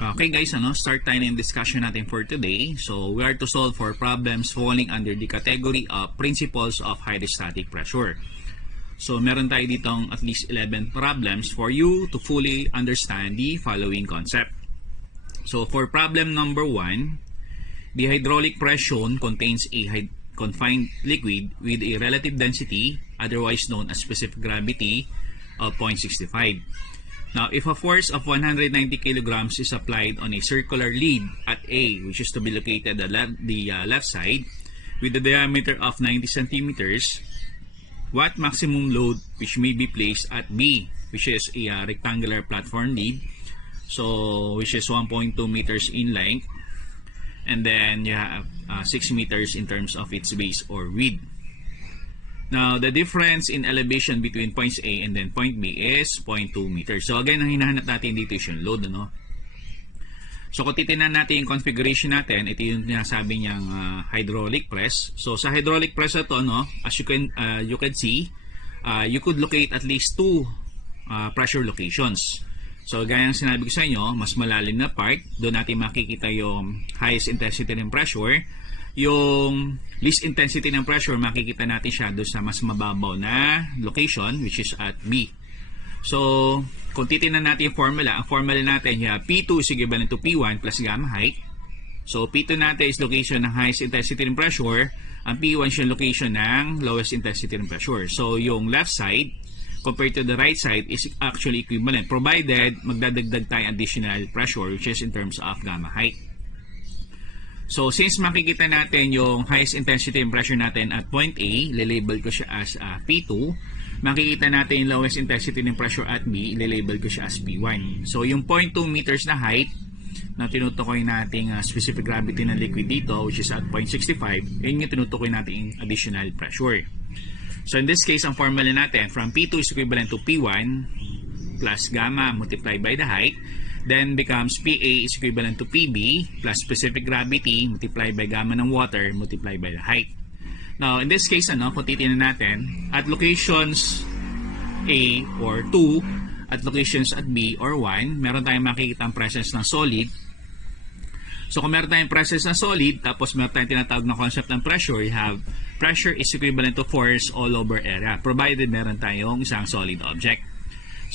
Okay guys, start tayo ng discussion natin for today. So we are to solve for problems falling under the category of principles of hydrostatic pressure. So meron tayo ditong at least 11 problems for you to fully understand the following concept. So for problem number 1, the hydraulic press shown contains a confined liquid with a relative density, otherwise known as specific gravity, of 0.65. Now, if a force of 190 kilograms is applied on a circular lead at A, which is to be located at the left side, with a diameter of 90 centimeters, what maximum load which may be placed at B, which is a rectangular platform lead, so which is 1.2 meters in length, and then you have 6 meters in terms of its base or width. Now, the difference in elevation between points A and then point B is 0.2 meters. So, again, ang hinahanap natin dito is yung load, So, kung titignan natin yung configuration natin, ito yung sinasabi niyang hydraulic press. So, sa hydraulic press ito, as you can see, you could locate at least 2 pressure locations. So, gaya ng sinabi ko sa inyo, mas malalim na part, doon natin makikita yung highest intensity ng pressure. Yung least intensity ng pressure, makikita natin siya doon sa mas mababaw na location, which is at B. So, kung titignan natin yung formula, ang formula natin, P2 is equivalent to P1 plus gamma height. So, P2 natin is location ng highest intensity ng pressure. Ang P1 is yung location ng lowest intensity ng pressure. So, yung left side compared to the right side is actually equivalent, provided magdadagdag tayo additional pressure, which is in terms of gamma height. So, since makikita natin yung highest intensity and pressure natin at point A, lilabel ko siya as P2. Makikita natin yung lowest intensity ng pressure at B, lilabel ko siya as P1. So, yung 0.2 meters na height na tinutukoy nating specific gravity ng liquid dito, which is at 0.65, yun yung tinutukoy nating additional pressure. So, in this case, ang formula natin, from P2 is equivalent to P1 plus gamma multiplied by the height, then becomes PA is equivalent to PB plus specific gravity multiplied by gamma ng water multiplied by the height. Now, in this case, kung titignan natin, at locations A or 2, at locations at B or 1, meron tayong makikita ang presence ng solid. So, kung meron tayong presence ng solid, tapos meron tayong tinatawag na concept ng pressure, you have pressure is equivalent to force all over area, provided meron tayong isang solid object.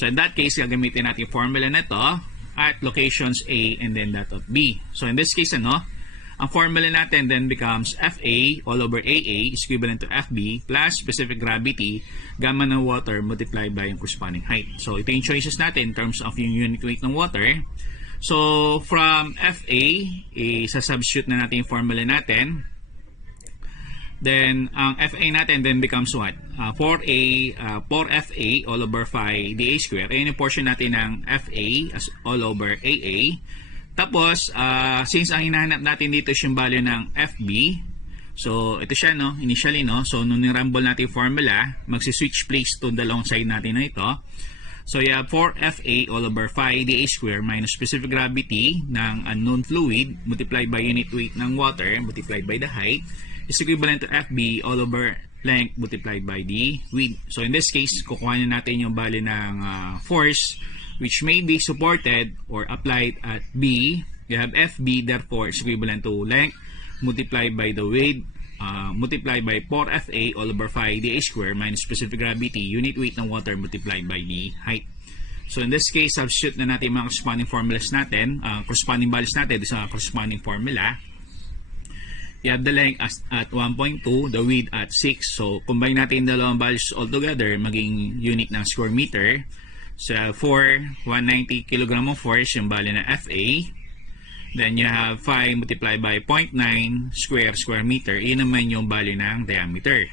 So, in that case, gagamitin natin yung formula na ito at locations A and then that of B. So, in this case, ang formula natin then becomes FA all over AA is equivalent to FB plus specific gravity, gamma ng water multiplied by yung corresponding height. So, ito yung choices natin in terms of yung unit weight ng water. So, from FA, isa-substitute na natin yung formula natin. Then, ang FA natin then becomes what? 4FA all over 5 dA square. Ayan yung portion natin ng FA as all over AA. Tapos, since ang hinahanap natin dito is yung value ng FB, so ito siya, initially, so nung nirumble natin yung formula, magsi-switch place to dalawang side natin na ito. So, you have 4FA all over 5 dA square minus specific gravity ng unknown fluid multiplied by unit weight ng water multiplied by the height is equivalent to FB all over length multiplied by the width. So, in this case, kukuha natin yung value ng force which may be supported or applied at B. You have FB, therefore, is equivalent to length multiplied by the width multiplied by 4FA all over 5 dA square minus specific gravity, unit weight ng water multiplied by the height. So, in this case, substitute na natin mga corresponding formulas natin, corresponding values natin sa corresponding formula. You have the length at 1.2, the width at 6. So, combine natin yung dalawang values all together, maging unit ng square meter. So, for 190 kg of force, yung value ng FA. Then, you have 5 multiplied by 0.9 square meter. Iyon naman yung value ng diameter.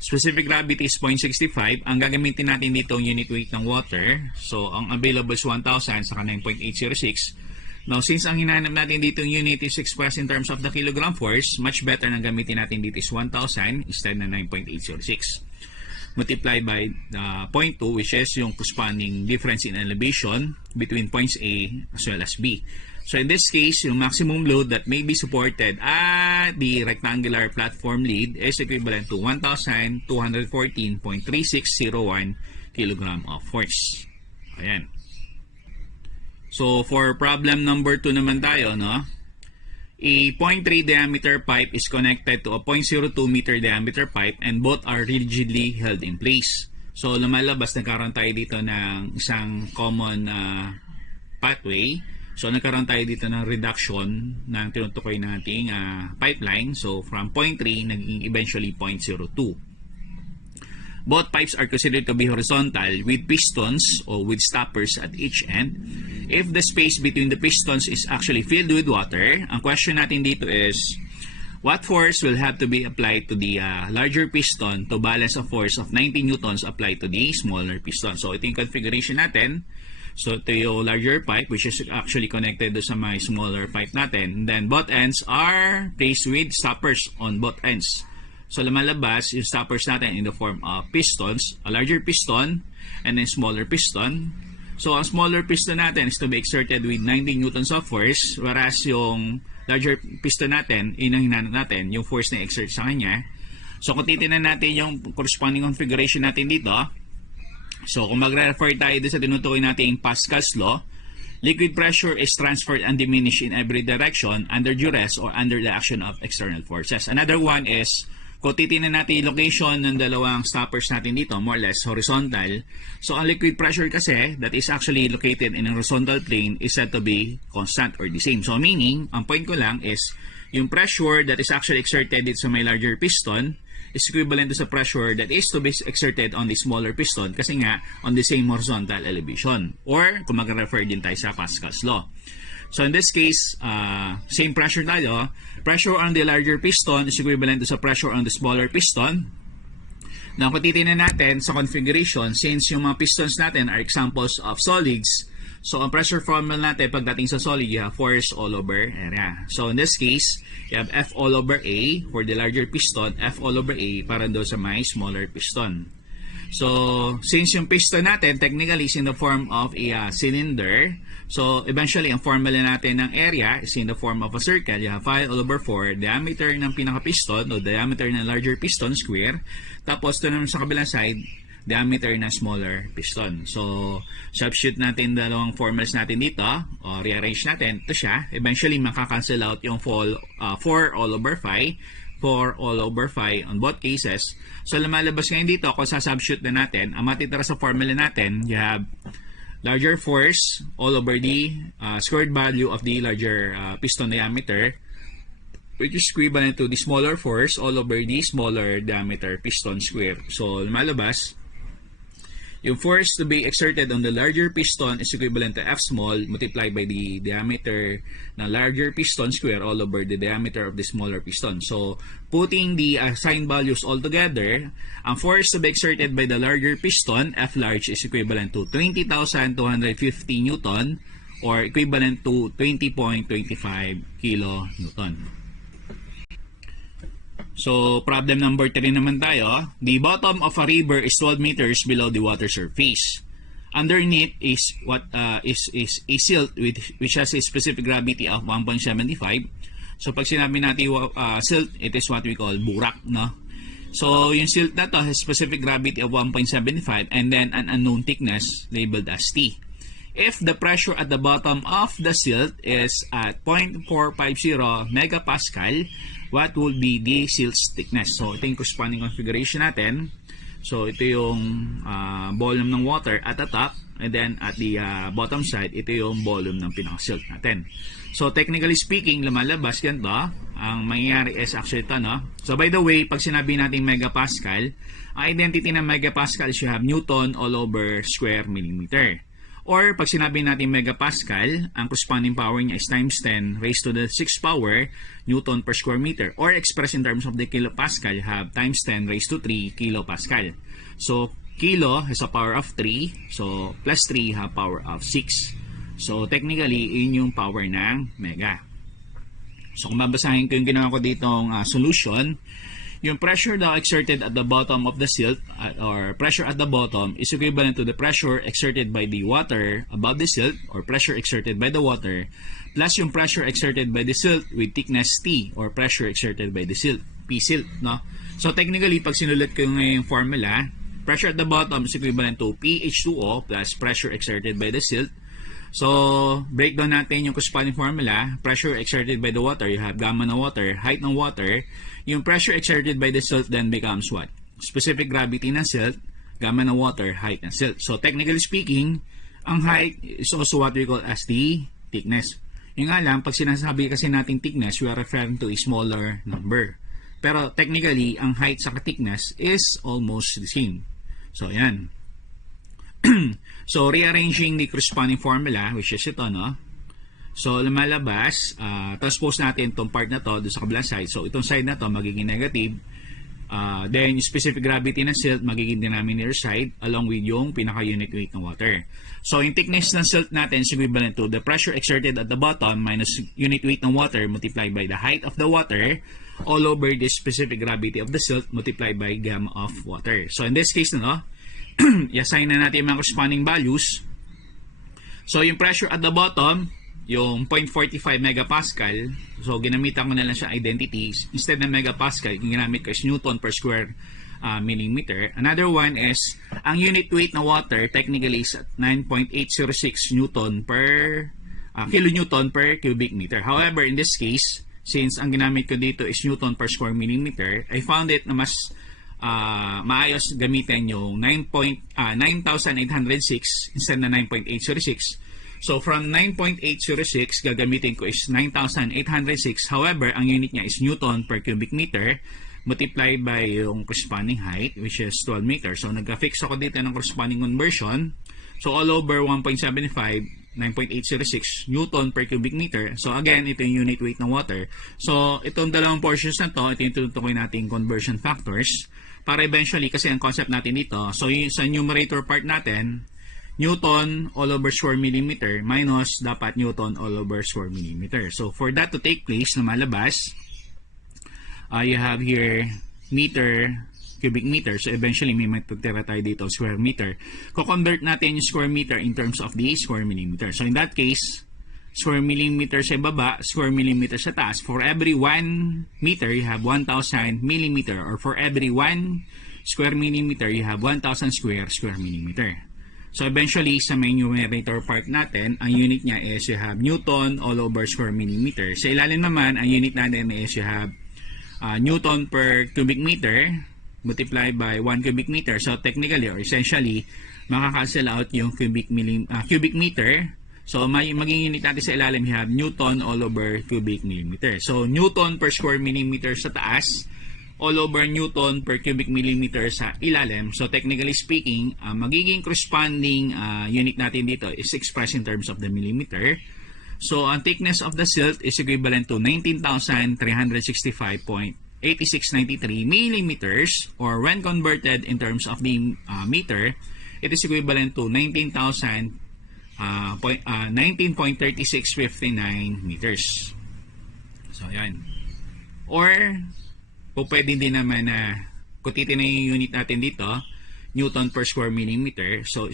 Specific gravity is 0.65. Ang gagamitin natin dito yung unit weight ng water. So, ang available is 1,000 saka 9.806. Now, since ang hinahanap natin dito yung unit is expressed in terms of the kilogram force, much better na gamitin natin dito is 1,000 instead na 9.806. Multiplied by 0.2, which is yung corresponding difference in elevation between points A as well as B. So, in this case, yung maximum load that may be supported at the rectangular platform lead is equivalent to 1,214.3601 kg of force. Ayan. So for problem number 2 naman tayo, no? A 0.3 diameter pipe is connected to a 0.02 meter diameter pipe and both are rigidly held in place. So lumalabas, nagkaroon tayo dito ng isang common pathway. So nagkaroon tayo dito ng reduction ng tinutukoy nating pipeline. So from 0.3 naging eventually 0.02. Both pipes are considered to be horizontal with pistons or with stoppers at each end. If the space between the pistons is actually filled with water, ang question natin dito is, what force will have to be applied to the larger piston to balance a force of 90 newtons applied to the smaller piston? So ito yung configuration natin. So ito yung larger pipe which is actually connected to sa my smaller pipe natin. And then both ends are placed with stoppers on both ends. So lumalabas yung stoppers natin in the form of pistons, a larger piston and then smaller piston. So ang smaller piston natin is to be exerted with 90 newtons of force, whereas yung larger piston natin, hinanap natin yung force na exert sa kanya. So kung titingnan natin yung corresponding configuration natin dito, so kung magre-refer tayo dito sa tinutukoy natin Pascal's law, liquid pressure is transferred and diminished in every direction under duress or under the action of external forces. Another one is, kung titingnan natin yung location ng dalawang stoppers natin dito, more or less horizontal. So ang liquid pressure kasi that is actually located in a horizontal plane is said to be constant or the same. So meaning, ang point ko lang is, yung pressure that is actually exerted dito sa may larger piston is equivalent to sa pressure that is to be exerted on the smaller piston kasi nga on the same horizontal elevation. Or kung mag-refer din tayo sa Pascal's law. So in this case, same pressure tayo. Pressure on the larger piston is equivalent to sa pressure on the smaller piston. Now kung titingnan natin sa configuration, since yung mga pistons natin are examples of solids, so ang pressure formula natin pagdating sa solid, you have force all over area. So in this case, you have F all over A for the larger piston, F all over A para doon sa may smaller piston. So since yung piston natin technically is in the form of a cylinder, so eventually ang formula natin ng area is in the form of a circle. You have pi all over 4, diameter ng pinaka-piston o diameter ng larger piston square. Tapos ito naman sa kabilang side, diameter na smaller piston. So substitute natin dalawang formulas natin dito o rearrange natin. Ito siya. Eventually makakancel out yung 4 all over 5. 4 all over 5 on both cases. So lumalabas ngayon dito, kung sa-substitute na natin, ang matitira sa formula natin, you have larger force all over the squared value of the larger piston diameter, which is equivalent to the smaller force all over the smaller diameter piston square. So lumalabas, yung force to be exerted on the larger piston is equivalent to F small multiplied by the diameter ng larger piston square all over the diameter of the smaller piston. So, putting the assigned values all together, ang force to be exerted by the larger piston, F large, is equivalent to 20,250 Newton or equivalent to 20.25 kilonewton. So, problem number 3 naman tayo. The bottom of a river is 12 meters below the water surface. Underneath is is a silt which has a specific gravity of 1.75. So, pag sinabi natin silt, it is what we call burak, no? So, yung silt na to has specific gravity of 1.75 and then an unknown thickness labeled as T. If the pressure at the bottom of the silt is at 0.450 megapascal, what would be the silt's thickness? So, ito yung corresponding configuration natin. So, ito yung volume ng water at the top. And then, at the bottom side, ito yung volume ng pinaka-silt natin. So, technically speaking, lumalabas ganito. Ang mangyayari is actually ito, no? So, by the way, pag sinabi natin megapascal, ang identity ng megapascal is you have Newton all over square millimeter. Or, pag sinabi natin megapascal, ang corresponding power niya is times 10 raised to the 6th power Newton per square meter. Or, expressed in terms of the kilopascal, you have times 10 raised to 3 kilopascal. So, kilo has a power of 3. So, plus 3 have power of 6. So, technically, yun yung power ng mega. So, kung babasahin ko yung ginawa ko ditong solution, yung pressure daw exerted at the bottom of the silt or pressure at the bottom is equivalent to the pressure exerted by the water above the silt or pressure exerted by the water plus yung pressure exerted by the silt with thickness T or pressure exerted by the silt, P silt, no? So technically, pag sinulat ko ngayong formula, pressure at the bottom is equivalent to PH2O plus pressure exerted by the silt So, breakdown natin yung corresponding formula. Pressure exerted by the water, you have gamma ng water, height ng water. Yung pressure exerted by the silt then becomes what? Specific gravity ng silt, gamma ng water, height ng silt. So, technically speaking, ang height is also what we call as the thickness. Yung nga lang, pag sinasabi kasi natin thickness, we are referring to a smaller number. Pero technically, ang height sa thickness is almost the same. So, yan. So, rearranging the corresponding formula, which is ito, no? So, lumalabas, transpose natin itong part na to doon sa kabilang side. So, itong side na to magiging negative. Then, yung specific gravity ng silt magiging denominator side along with yung pinaka-unit weight ng water. So, yung thickness ng silt natin is equivalent to the pressure exerted at the bottom minus unit weight ng water multiplied by the height of the water all over the specific gravity of the silt multiplied by gamma of water. So, in this case, no, i-assign na natin yung mga corresponding values. So, yung pressure at the bottom, yung 0.45 megapascal. So, ginamitan ko na lang siya identities. Instead ng megapascal, yung ginamit ko is Newton per square millimeter. Another one is, ang unit weight ng water technically is 9.806 Newton per kilonewton per cubic meter. However, in this case, since ang ginamit ko dito is Newton per square millimeter, I found it na mas maayos gamitin yung 9,806 instead na 9.806. So, from 9.806, gagamitin ko is 9,806. However, ang unit niya is Newton per cubic meter multiplied by yung corresponding height, which is 12 meters. So, nag-fix ako dito ng corresponding conversion. So, all over 1.75, 9.806 Newton per cubic meter. So, again, ito yung unit weight ng water. So, itong dalawang portions na to, ito yung tutukoy natin conversion factors. Para eventually, kasi ang concept natin dito, so sa numerator part natin, Newton all over square millimeter minus dapat Newton all over square millimeter. So, for that to take place na malabas, you have here meter, cubic meter. So, eventually, may matutira tayo dito square meter. Ko-convert natin yung square meter in terms of the square millimeter. So, in that case, square millimeter sa baba, square millimeter sa taas. For every 1 meter, you have 1,000 millimeter. Or for every 1 square millimeter, you have 1,000 square millimeter. So, eventually, sa main numerator part natin, ang unit niya is you have Newton all over square millimeter. Sa ilalim naman, ang unit natin is you have Newton per cubic meter multiplied by 1 cubic meter. So, technically or essentially, makakancel out yung cubic meter. So, maging unit natin sa ilalim, you have Newton all over cubic millimeter. So, Newton per square millimeter sa taas, all over Newton per cubic millimeter sa ilalim. So, technically speaking, magiging corresponding unit natin dito is expressed in terms of the millimeter. So, ang thickness of the silt is equivalent to 19,365.8693 millimeters, or when converted in terms of the meter, it is equivalent to 19.3659 meters. So, yan. Or, pwede din naman na kutitin na yung unit natin dito, Newton per square millimeter. So,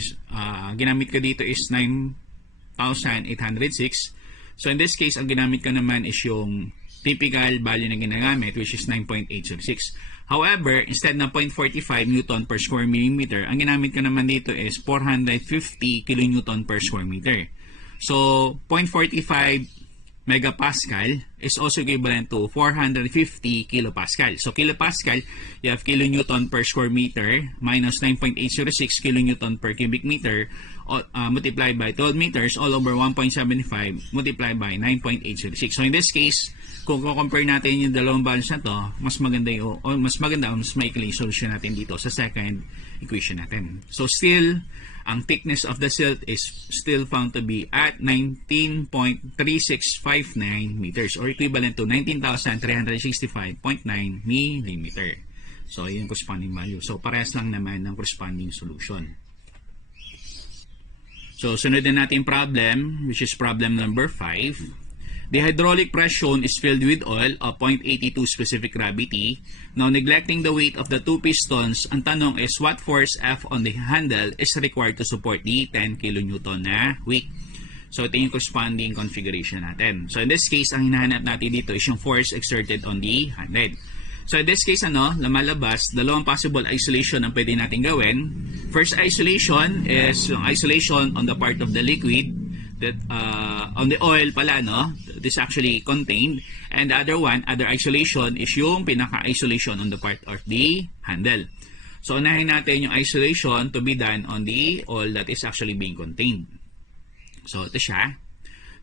ginamit ko dito is 9,806. So, in this case, ang ginamit ko naman is yung typical value na ginagamit, which is 9.806. However, instead na 0.45 Newton per square millimeter, ang ginamit ko naman dito is 450 kilonewton per square meter. So, 0.45 megapascal is also equivalent to 450 kilopascal. So, kilopascal, you have kilonewton per square meter minus 9.806 kilonewton per cubic meter multiplied by 12 meters all over 1.75 multiplied by 9.806. So, in this case, kung compare natin yung dalawang values na to, mas maganda mas maikli yung solution natin dito sa second equation natin. So, still, ang thickness of the silt is still found to be at 19.3659 meters or equivalent to 19,365.9 millimeter. So, yun yung corresponding value. So, parehas lang naman ng corresponding solution. So, sunod na natin problem, which is problem number 5. The hydraulic press shown is filled with oil of 0.82 specific gravity. Now, neglecting the weight of the two pistons, ang tanong is what force F on the handle is required to support the 10 kilonewton na weight. So, ito yung corresponding configuration natin. So, in this case, ang hinahanap natin dito is yung force exerted on the handle. So, in this case, lumalabas, dalawang possible isolation ang pwede natin gawin. First isolation is yung isolation on the part of the liquid. that on the oil pala, no, this actually contained, and the other one, other isolation, is yung pinaka-isolation on the part of the handle. So unahin natin yung isolation to be done on the oil that is actually being contained. So ito siya.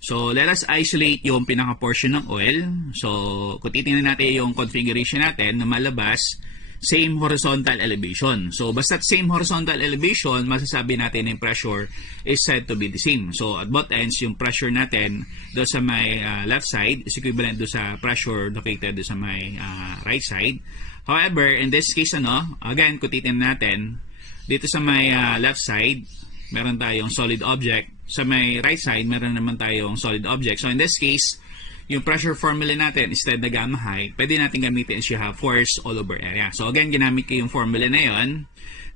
So let us isolate yung pinaka-portion ng oil. So kung titingnan natin yung configuration natin na malabas, same horizontal elevation. So basta same horizontal elevation, masasabi natin yung pressure is said to be the same. So at both ends, yung pressure natin doon sa may left side is equivalent doon sa pressure located doon sa may right side. However, in this case, again, kung titingnan natin, dito sa may left side, meron tayong solid object. Sa may right side, meron naman tayong solid object. So in this case, yung pressure formula natin, instead na gamma high, pwede natin gamitin siya force all over area. So again, ginamit ko yung formula na yon.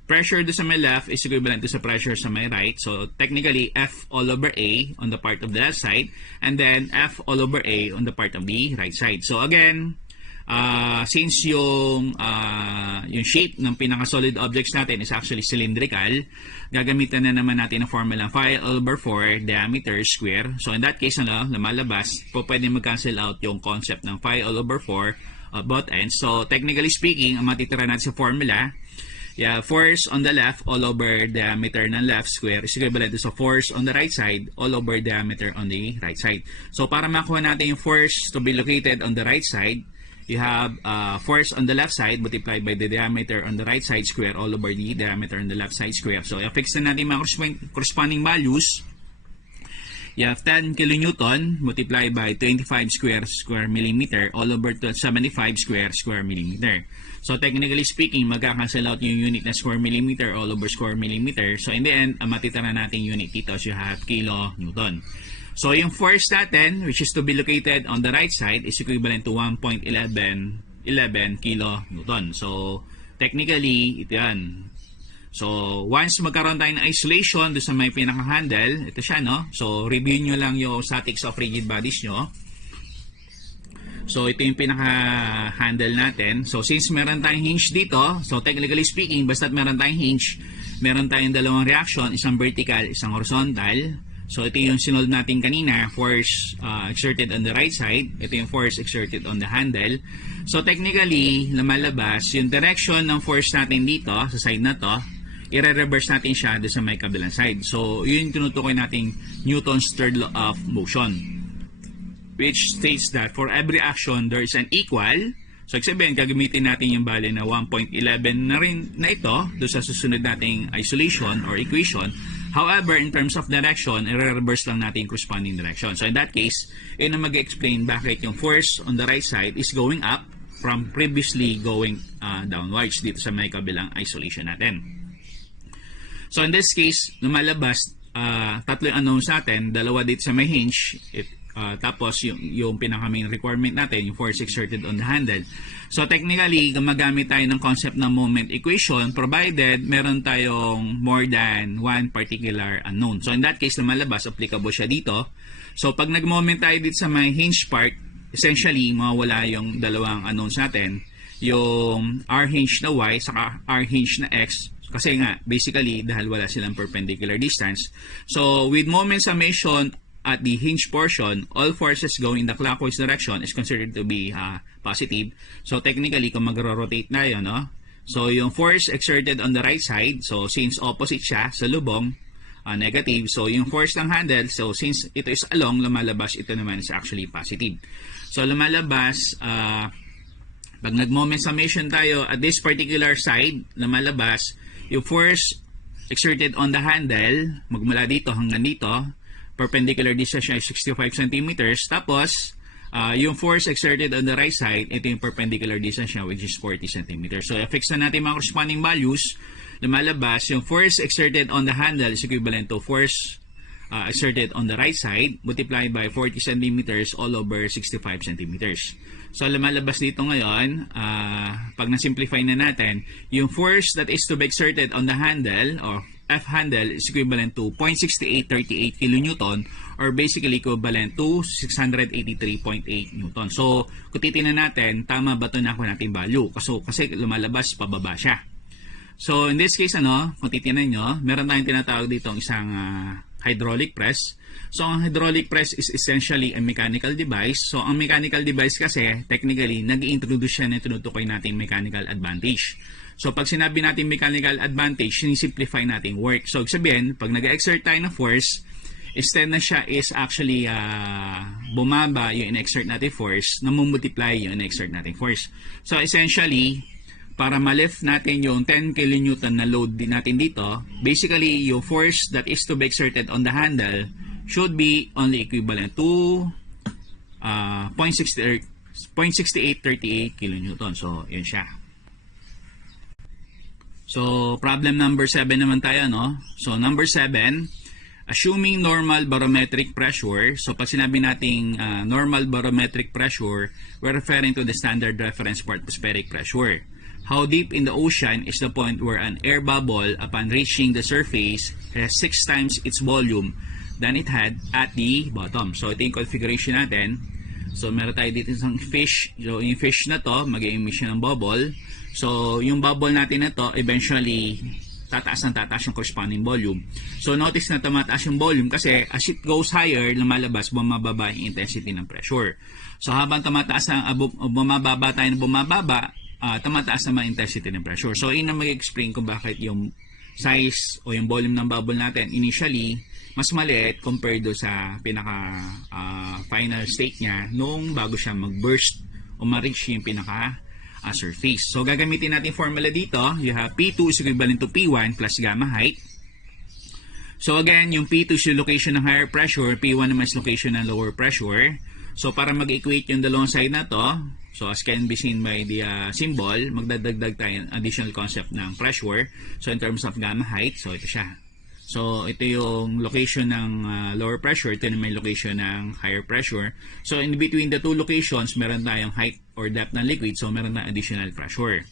Pressure do sa may left is equivalent to sa pressure sa may right. So technically, F all over A on the part of the left side, and then F all over A on the part of the right side. So again, since yung shape ng pinaka-solid objects natin is actually cylindrical, gagamitan na naman natin ang formula phi all over 4 diameter square. So in that case, lumalabas, pwede mag-cancel out yung concept ng phi all over 4 both ends. So technically speaking, ang matitira natin sa formula, force on the left all over diameter ng left square is equivalent to sa force on the right side all over diameter on the right side. So para makuha natin yung force to be located on the right side, you have force on the left side multiplied by the diameter on the right side square all over the diameter on the left side square. So, i-fix na natin mga corresponding values. You have 10 kilonewton multiplied by 25 square millimeter all over 75 square millimeter. So, technically speaking, magkakancel out yung unit na square millimeter all over square millimeter. So, in the end, ang matitira natin unit dito, so you have kilonewton. So, yung force natin, which is to be located on the right side, is equivalent to 1.11 kilonewton. So, technically, ito yan. So, once magkaroon tayo ng isolation doon sa may pinaka-handle, ito siya, no? So, review nyo lang yung statics of rigid bodies nyo. So, ito yung pinaka-handle natin. So, since meron tayong hinge dito, so technically speaking, basta't meron tayong hinge, meron tayong dalawang reaction, isang vertical, isang horizontal. So, ito yung sinolve natin kanina, force exerted on the right side. Ito yung force exerted on the handle. So, technically, lumalabas, yung direction ng force natin dito, sa side na to, i-reverse natin siya doon sa may kabilang side. So, yun yung tinutukoy nating Newton's third law of motion, which states that for every action, there is an equal. So, sabihin, gagamitin natin yung value na 1.11 na rin na ito doon sa susunod nating isolation or equation. However, in terms of direction, i-reverse lang natin yung corresponding direction. So, in that case, yun ang mag-explain bakit yung force on the right side is going up from previously going downwards dito sa may kabilang isolation natin. So, in this case, lumalabas, tatlo yung unknowns natin, dalawa dito sa may hinge, tapos yung pinaka-main requirement natin, yung force exerted on the handle. So technically, gumagamit tayo ng concept ng moment equation provided meron tayong more than one particular unknown. So in that case, lumalabas, applicable siya dito. So pag nag-moment tayo dito sa may hinge part, essentially, mawawala yung dalawang unknowns natin. Yung R hinge na Y, saka R hinge na X. Kasi nga, basically, dahil wala silang perpendicular distance. So with moment summation at the hinge portion, all forces going in the clockwise direction is considered to be positive. So technically, kung mag-rotate na yun, no? So yung force exerted on the right side, so since opposite siya sa lubong, negative. So yung force ng handle, so since ito is along, lumalabas, ito naman is actually positive. So lumalabas, pag nag-moment summation tayo at this particular side, lumalabas, yung force exerted on the handle, magmula dito hanggang dito, perpendicular distance niya is 65 centimeters. Tapos, yung force exerted on the right side, ito yung perpendicular distance niya, which is 40 centimeters. So, i-fix na natin mga corresponding values. Lumalabas, yung force exerted on the handle is equivalent to force exerted on the right side multiplied by 40 centimeters all over 65 centimeters. So, lumalabas dito ngayon, pag na-simplify na natin, yung force that is to be exerted on the handle, or F handle, is equivalent to 0.6838 kilonewton, or basically equivalent to 683.8 newton. So, kung titignan natin, tama ba ito na ako natin value? Kasi lumalabas, pababa siya. So, in this case, kung titignan nyo, meron tayong tinatawag dito isang hydraulic press. So ang hydraulic press is essentially a mechanical device. So ang mechanical device kasi technically nag-i-introduce siya na tinutukoy natin mechanical advantage. So pag sinabi natin mechanical advantage, sinisimplify natin work. So sabihin, pag nag-exert tayo ng force, instead na siya is actually bumaba yung in-exert natin force, namumultiply yung in-exert natin force. So essentially, para ma-lift natin yung 10 kN na load din natin dito, basically yung force that is to be exerted on the handle should be only equivalent to 0.6838 kN. So yun siya. So problem number 7 naman tayo, no? So number 7, assuming normal barometric pressure. So pag sinabi nating normal barometric pressure, we're referring to the standard reference for atmospheric pressure. How deep in the ocean is the point where an air bubble, upon reaching the surface, has 6 times its volume than it had at the bottom. So ito yung configuration natin. So meron tayo dito isang fish. So yung fish na to, mag-i-emit siya ng bubble. So yung bubble natin na to, eventually tataas yung corresponding volume. So notice na tumataas yung volume kasi as it goes higher, lumalabas, bumababa yung intensity ng pressure. So habang tumataas ang bumababa tayo ng bumababa, tumataas naman intensity ng pressure. So yun ang mag-explain kung bakit yung size o yung volume ng bubble natin initially mas maliit compared do sa pinaka final state niya nung bago siya mag-burst o ma-reach yung pinaka surface. So gagamitin natin formula dito. You have P2 is equivalent to P1 plus gamma height. So again, yung P2 is yung location ng higher pressure, P1 naman is location ng lower pressure. So para mag-equate yung dalawang side na to, so as can be seen by the symbol, magdadagdag tayo additional concept ng pressure. So in terms of gamma height, so ito siya. So ito yung location ng lower pressure, ito naman yung location ng higher pressure. So in between the two locations, meron tayong height or depth ng liquid, so meron tayong additional pressure.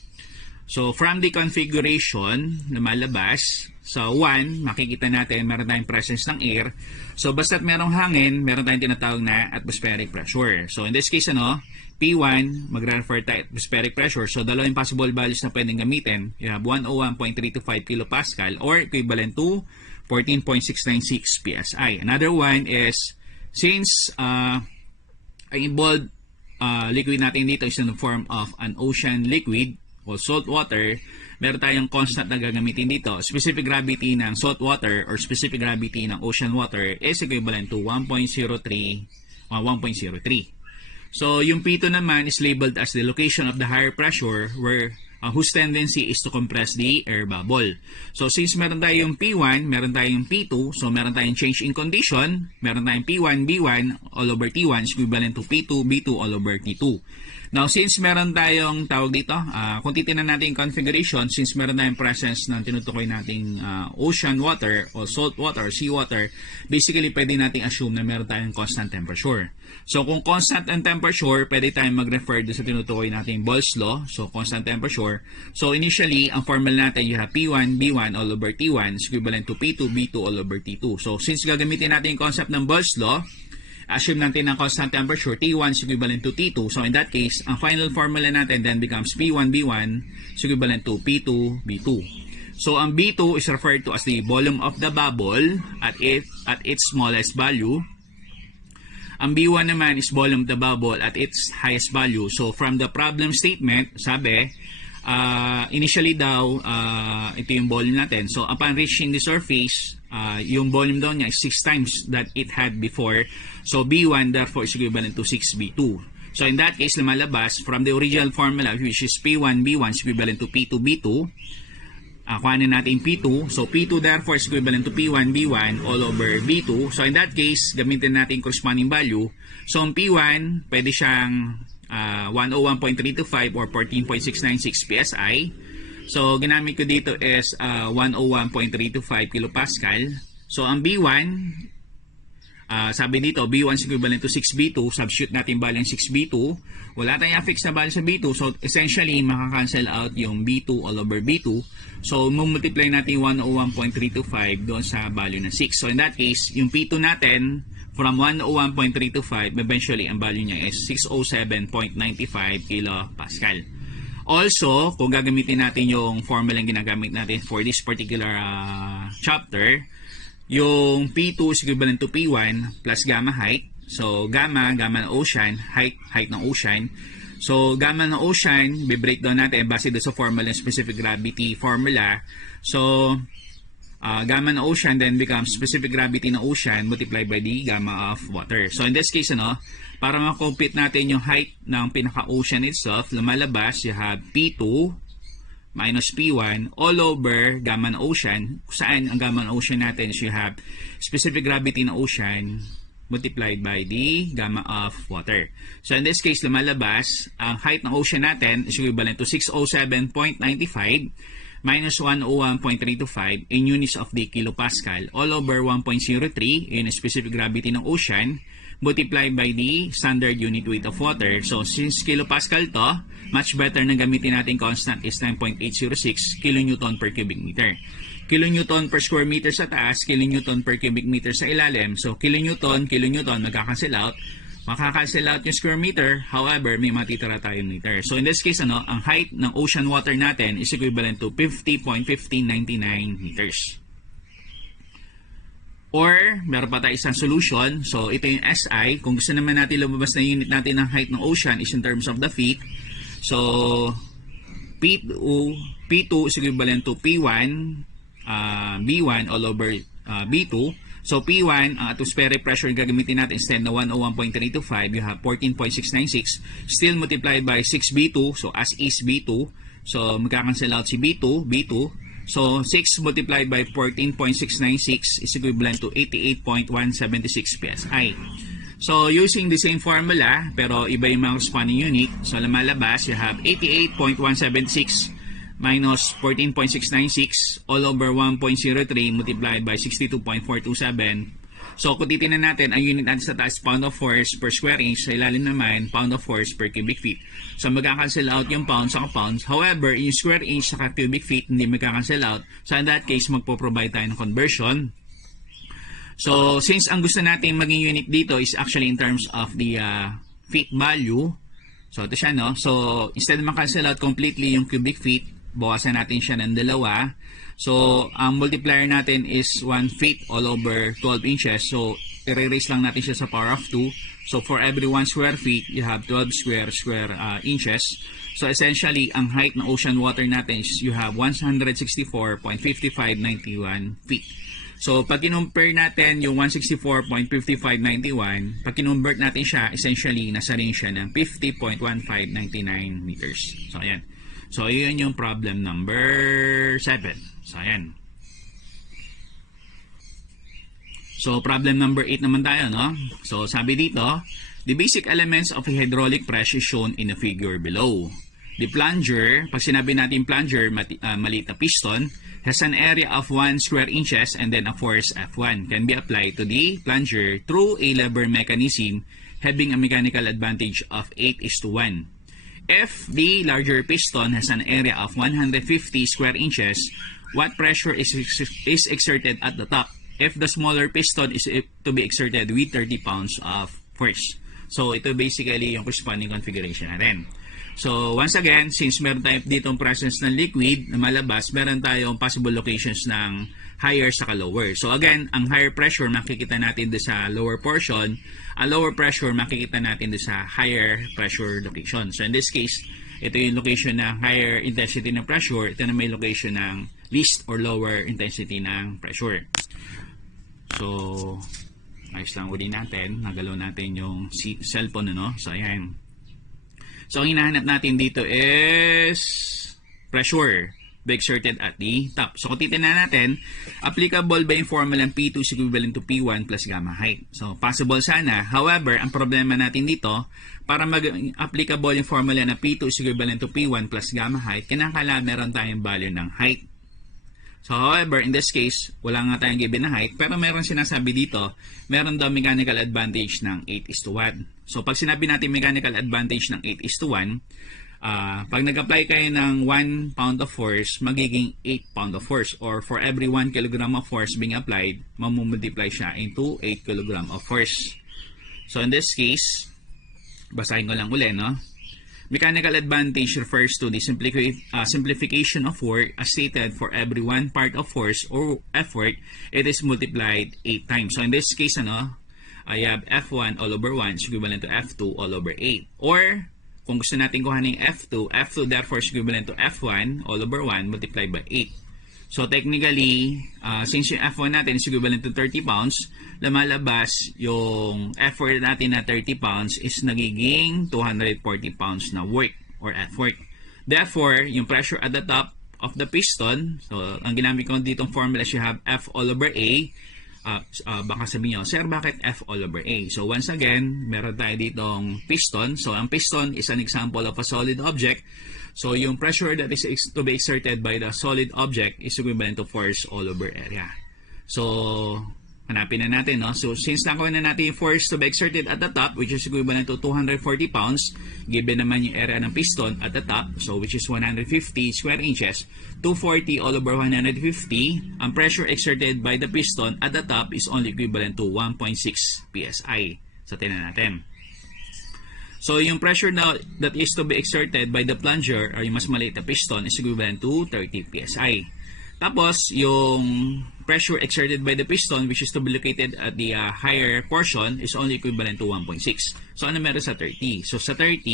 So from the configuration na malabas, so 1, makikita natin meron tayong presence ng air. So basta't merong hangin, meron tayong tinatawag na atmospheric pressure. So in this case, P1, magre-refer tayo atmospheric pressure. So dalawang possible values na pwedeng gamitin. You have 101.325 kilopascal or equivalent to 14.696 psi. Another one is, since ang involved liquid natin dito is in the form of an ocean liquid o salt water, meron tayong constant na gagamitin dito. Specific gravity ng salt water or specific gravity ng ocean water is equivalent to 1.03. So yung P2 naman is labeled as the location of the higher pressure where whose tendency is to compress the air bubble. So since meron tayong P1, meron tayong P2, so meron tayong change in condition, meron tayong P1, B1 all over T1 is equivalent to P2, B2 all over T2. Now since meron tayong tawag dito, kung titignan natin yung configuration, since meron tayong presence ng tinutukoy nating ocean water o salt water or sea water, basically pwede nating assume na meron tayong constant temperature. So kung constant ang temperature, pwede tayong mag-refer doon sa tinutukoy nating Boyle's law, so constant temperature. So initially, ang formula natin, you have P1, B1 all over T1 is equivalent to P2, B2 all over T2. So since gagamitin natin yung concept ng Boyle's law, assume natin ang constant temperature, T1 is equivalent to T2. So in that case, ang final formula natin then becomes P1, B1 is equivalent to P2, B2. So ang B2 is referred to as the volume of the bubble at its smallest value. Ang B1 naman is volume of the bubble at its highest value. So from the problem statement, sabi, initially daw, ito yung volume natin. So upon reaching the surface, yung volume daw niya is 6 times that it had before. So B1 therefore is equivalent to 6B2. So in that case, lumalabas from the original formula which is P1, B1 is equivalent to P2, B2. Kuhanin natin P2. So P2 therefore is equivalent to P1, B1 all over B2. So in that case, gamitin natin corresponding value. So ang P1, pwede siyang 101.325 or 14.696 psi. So ginamit ko dito is 101.325 kilopascal. So ang B1, sabi dito, B1 is equivalent to 6B2. Substitute natin value ng 6B2. Wala tayong affix na value sa B2. So essentially, makakancel out yung B2 all over B2. So multiply natin 101.325 doon sa value ng 6. So in that case, yung P2 natin, from 101.325, eventually ang value niya is 607.95 kilopascal. Also, kung gagamitin natin yung formula ginagamit natin for this particular chapter, yung P2 is equivalent to P1 plus gamma height. So, gamma ng ocean, height ng ocean. So, gamma ng ocean, be-breakdown natin base doon sa formula ng specific gravity formula. So, gamma ng ocean then becomes specific gravity ng ocean multiplied by the gamma of water. So, in this case, para ma-compute natin yung height ng pinaka-ocean itself, lumalabas, you have P2 minus P1 all over gamma ng ocean. Saan ang gamma ng ocean natin is you have specific gravity ng ocean multiplied by the gamma of water. So in this case, lumalabas, ang height ng ocean natin is equivalent to 607.95 minus 101.325 in units of the kilopascal all over 1.03 in specific gravity ng ocean multiplied by the standard unit weight of water. So since kilopascal to, much better na gamitin natin constant is 9.806 kilonewton per cubic meter. Kilonewton per square meter sa taas, kilonewton per cubic meter sa ilalim. So, kilonewton, magkakancel out. Makakancel out yung square meter, however, may matitira tayong meter. So, in this case, ang height ng ocean water natin is equivalent to 50.1599 meters. Or, meron pa tayo isang solution. So, ito yung SI. Kung gusto naman natin lumabas na unit natin ng height ng ocean is in terms of the feet. So, P2 is equivalent to P1 B1 all over B2. So P1, ang atmospheric pressure yung gagamitin natin instead na 101.325, you have 14.696 still multiplied by 6B2, so as is B2. So magkakancel out si B2. So 6 multiplied by 14.696 is equivalent to 88.176 PSI. So using the same formula pero iba yung mga corresponding unit, so lumalabas you have 88.176 minus 14.696 all over 1.03 multiplied by 62.427. So, kung titignan natin, ang unit natin sa taas, pound of force per square inch. Sa ilalim naman, pound of force per cubic feet. So, magkakancel out yung pounds sa pounds. However, yung square inch sa cubic feet, hindi magkakancel out. So, in that case, magpo-provide tayo ng conversion. So, since ang gusto natin maging unit dito is actually in terms of the feet value. So, ito siya, no? So, instead na makancel out completely yung cubic feet, bawasan natin siya ng dalawa. So, ang multiplier natin is 1 feet all over 12 inches. So, i-raise lang natin siya sa power of 2. So, for every 1 square feet, you have 12 square inches. So, essentially, ang height ng ocean water natin is you have 164.5591 feet. So, pag kinumpare natin yung 164.5591, pag kinonvert natin siya, essentially, nasa range siya ng 50.1599 meters. So, ayan. So, yun yung problem number 7. So, ayan. So, problem number 8 naman tayo, no? So, sabi dito, the basic elements of a hydraulic press is shown in the figure below. The plunger, pag sinabi natin plunger, maliit na piston, has an area of 1 square inches and then a force F1 can be applied to the plunger through a lever mechanism having a mechanical advantage of 8:1. If the larger piston has an area of 150 square inches, what pressure is exerted at the top? If the smaller piston is to be exerted with 30 pounds of force. So, ito basically yung corresponding configuration natin. So, once again, since meron tayo ditong presence ng liquid na malabas, meron tayong possible locations ng higher sa lower. So, again, ang higher pressure makikita natin doon sa lower portion. Ang lower pressure makikita natin doon sa higher pressure location. So, in this case, ito yung location ng higher intensity ng pressure. Ito na may location ng least or lower intensity ng pressure. So, ayos lang ulit natin. Nagalaw natin yung cellphone, no? So, ayan. So, ang hinahanap natin dito is pressure be exerted at the top. So, kung titignan natin, applicable ba yung formula ng P2 is equivalent to P1 plus gamma height? So, possible sana. However, ang problema natin dito, para mag-applicable yung formula na P2 is equivalent to P1 plus gamma height, kinakailangan meron tayong value ng height. So, however, in this case, wala nga tayong given na height, pero meron sinasabi dito, meron daw mechanical advantage ng 8:1. So, pag sinabi natin mechanical advantage ng 8:1, pag nag-apply kayo ng 1 pound of force, magiging 8 pound of force. Or for every 1 kilogram of force being applied, mamumultiply siya into 8 kilogram of force. So, in this case, basahin ko lang ulit, no? Mechanical advantage refers to the simplification of work as stated for every one part of force or effort, it is multiplied 8 times. So in this case, I have F1 all over 1 is equivalent to F2 all over 8. Or, kung gusto natin kuhanin F2 therefore is equivalent to F1 all over 1 multiplied by 8. So technically, since yung F1 natin is equivalent to 30 pounds, lumalabas yung effort natin na 30 pounds is nagiging 240 pounds na work or effort. Therefore, yung pressure at the top of the piston, so ang ginamit ko ditong formula is you have F all over A. Baka sabihin nyo, sir, bakit F all over A? So once again, meron tayo ditong piston. So ang piston is an example of a solid object. So yung pressure that is to be exerted by the solid object is equivalent to force all over area. So hanapin na natin, no? So since nakuha na natin yung force to be exerted at the top, which is equivalent to 240 pounds, given naman yung area ng piston at the top, so which is 150 square inches, 240 all over 150, ang pressure exerted by the piston at the top is only equivalent to 1.6 psi. So tingnan natin. So yung pressure now that is to be exerted by the plunger or yung mas maliit na piston is equivalent to 30 psi. Tapos yung pressure exerted by the piston which is to be located at the higher portion is only equivalent to 1.6. So ano meron sa 30? So sa 30,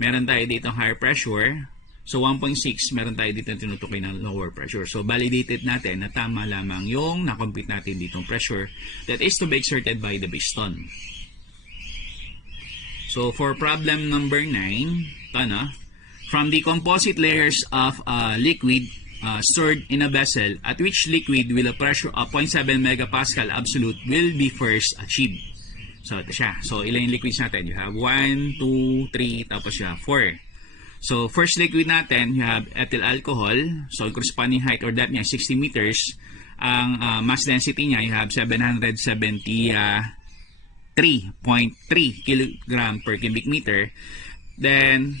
meron tayo dito higher pressure. So 1.6, meron tayo dito tinutukoy ng lower pressure. So validated natin na tama lamang yung na-compute natin ditong pressure that is to be exerted by the piston. So for problem number 9, from the composite layers of liquid stored in a vessel at which liquid with a pressure of 0.7 megapascal absolute will be first achieved. So ito siya. So ilan yung liquids natin? You have 1, 2, 3, tapos you have 4. So first liquid natin, you have ethyl alcohol. So corresponding height or depth niya 60 meters. Ang mass density niya, you have 3.3 kg per cubic meter. Then,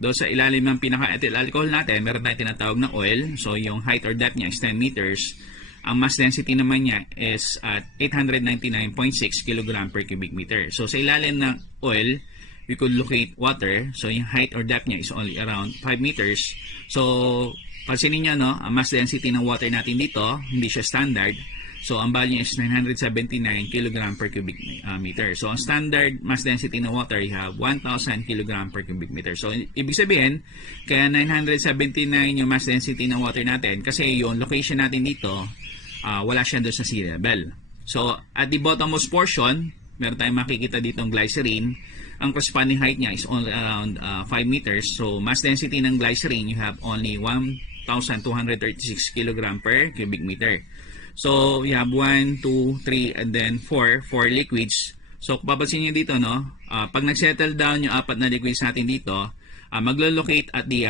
doon sa ilalim ng pinaka-ethyl alcohol natin, meron tayong tinatawag na oil. So, yung height or depth niya is 10 meters. Ang mass density naman niya is at 899.6 kg per cubic meter. So, sa ilalim ng oil, we could locate water. So, yung height or depth niya is only around 5 meters. So, pansinin niyo, no, ang mass density ng water natin dito, hindi siya standard. So, ang value is 979 kg per cubic meter. So, ang standard mass density ng water, you have 1,000 kg per cubic meter. So, ibig sabihin, kaya 979 yung mass density ng water natin kasi yung location natin dito, wala siya doon sa sea level. So, at the bottommost portion, meron tayong makikita ditong glycerine. Ang corresponding height niya is only around 5 meters. So, mass density ng glycerine, you have only 1,236 kg per cubic meter. So, you have 1, 2, 3, and then 4 liquids. So, kung papansin nyo dito, no, pag nag-settle down yung 4 na liquids natin dito, maglo-locate at the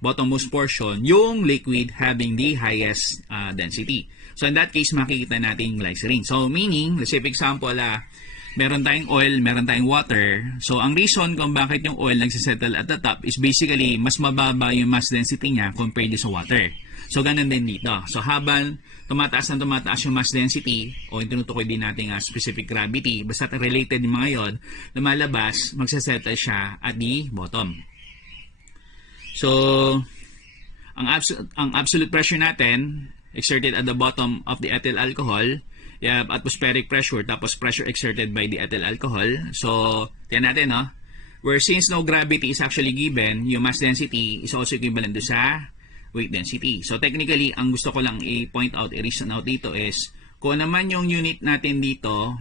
bottommost portion yung liquid having the highest density. So, in that case, makikita natin yung glycerine. So, meaning, let's say, for example, meron tayong oil, meron tayong water. So, ang reason kung bakit yung oil nagsisettle at the top is basically, mas mababa yung mass density niya compared sa water. So, ganun din dito. So, habang tumataas yung mass density o yung tinutukoy din natin specific gravity, basta related yung mga yun, lumalabas, magsasettle siya at the bottom. So, ang absolute pressure natin, exerted at the bottom of the ethyl alcohol, you have atmospheric pressure, tapos pressure exerted by the ethyl alcohol. So, tiyan natin, no? Where since no gravity is actually given, yung mass density is also equivalent to sa weight density. So technically, ang gusto ko lang i-point out, i-reason out dito is, kung naman yung unit natin dito,